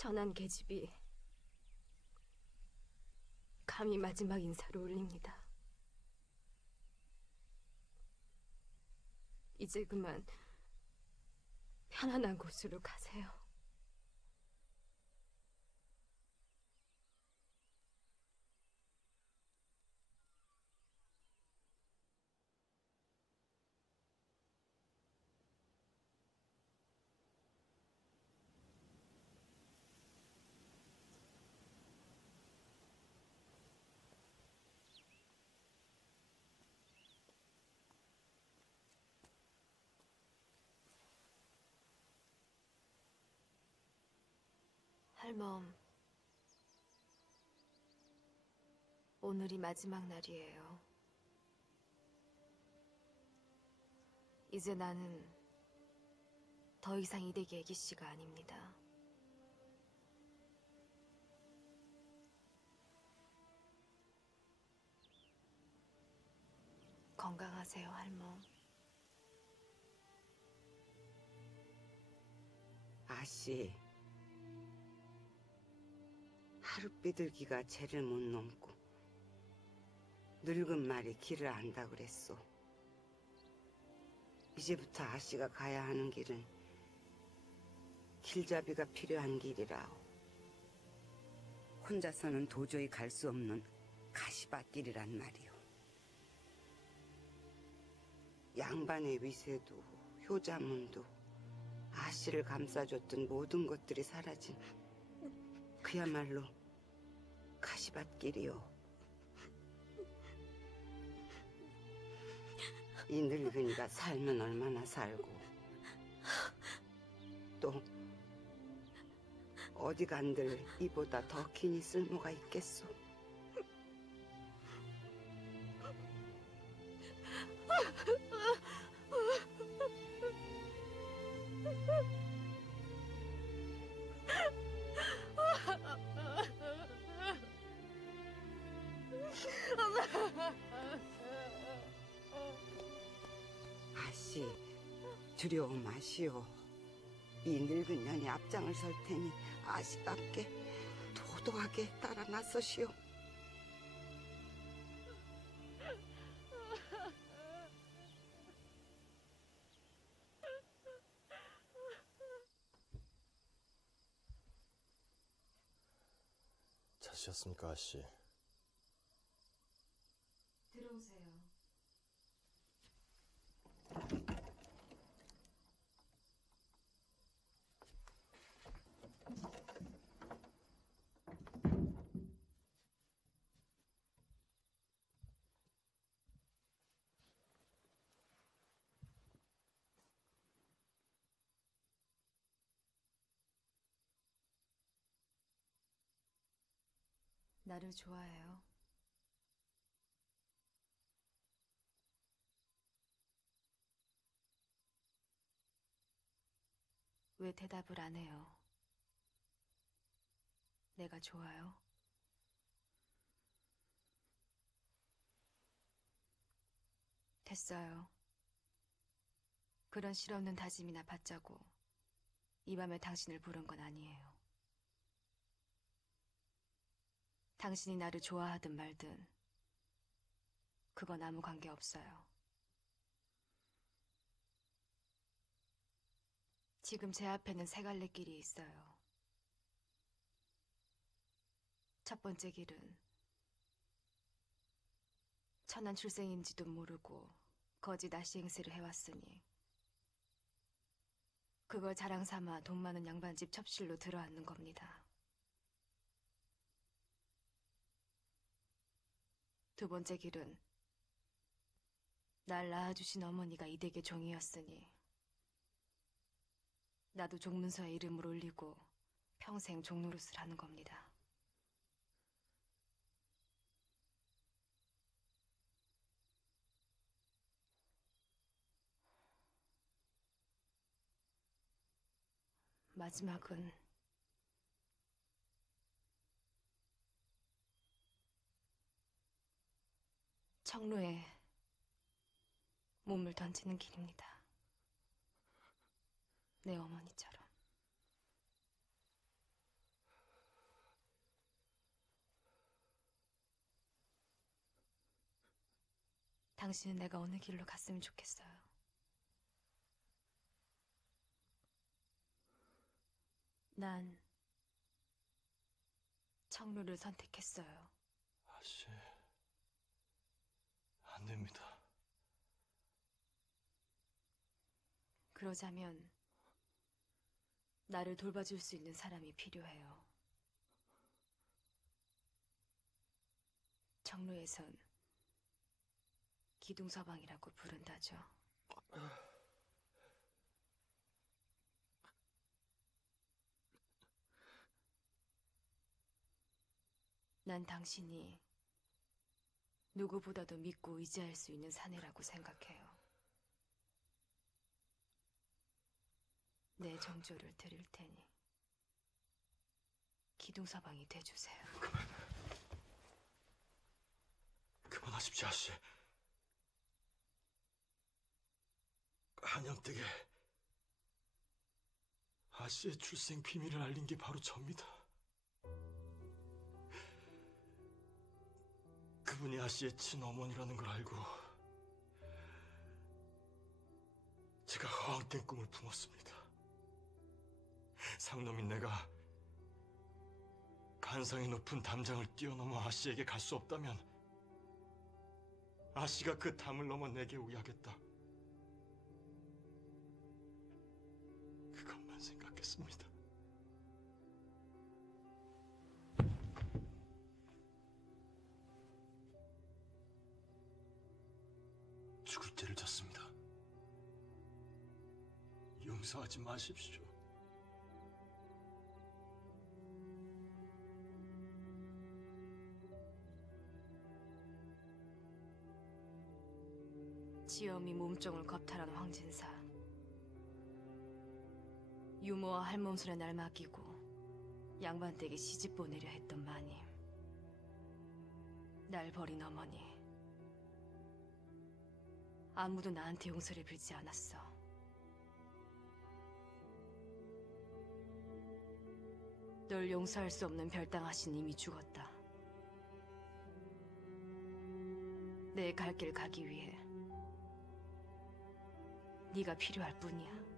천안 계집이 감히 마지막 인사를 올립니다. 이제 그만 편안한 곳으로 가세요. 할멈, 오늘이 마지막 날이에요. 이제 나는 더 이상 이대기 애기 씨가 아닙니다. 건강하세요, 할멈. 아씨, 하루 비둘기가 죄를 못 넘고 늙은 말이 길을 안다 그랬소. 이제부터 아씨가 가야 하는 길은 길잡이가 필요한 길이라오. 혼자서는 도저히 갈 수 없는 가시밭길이란 말이오. 양반의 위세도 효자문도 아씨를 감싸줬던 모든 것들이 사라진 그야말로 가시밭길이요. 이 늙은이가 살면 얼마나 살고 또 어디 간들 이보다 더 기니 쓸모가 있겠소. 두려움 마시오. 이 늙은 년이 앞장을 설 테니 아씨답게 도도하게 따라 나서시오. 찾으셨습니까, 아씨? 들어오세요. 나를 좋아해요. 왜 대답을 안 해요? 내가 좋아요? 됐어요. 그런 실없는 다짐이나 받자고 이 밤에 당신을 부른 건 아니에요. 당신이 나를 좋아하든 말든 그건 아무 관계 없어요. 지금 제 앞에는 세 갈래 길이 있어요. 첫 번째 길은 천안 출생인지도 모르고 거짓 아시 행세를 해왔으니 그걸 자랑 삼아 돈 많은 양반집 첩실로 들어앉는 겁니다. 두 번째 길은 날 낳아주신 어머니가 이댁의 종이었으니 나도 종문서에 이름을 올리고 평생 종노릇을 하는 겁니다. 마지막은 청로에 몸을 던지는 길입니다. 내 어머니처럼. 당신은 내가 어느 길로 갔으면 좋겠어요. 난 청루를 선택했어요. 아씨. 안 됩니다. 그러자면 나를 돌봐줄 수 있는 사람이 필요해요. 청루에선 기둥서방이라고 부른다죠. 난 당신이 누구보다도 믿고 의지할 수 있는 사내라고 생각해요. 내 정조를 드릴 테니 기둥서방이 돼주세요. 그만하십시오, 아씨. 한양댁에 아씨의 출생 비밀을 알린 게 바로 접니다. 그분이 아씨의 친어머니라는 걸 알고 제가 허황된 꿈을 품었습니다. 상놈인 내가 간상이 높은 담장을 뛰어넘어 아씨에게 갈 수 없다면 아씨가 그 담을 넘어 내게 오야겠다. 그것만 생각했습니다. 용서하지 마십시오. 지엄이 몸종을 겁탈한 황진사. 유모와 할몸술에 날 맡기고 양반 댁에 시집 보내려 했던 마님. 날 버린 어머니. 아무도 나한테 용서를 빌지 않았어. 널 용서할 수 없는 별당하신 이미 죽었다. 내 갈 길 가기 위해 네가 필요할 뿐이야.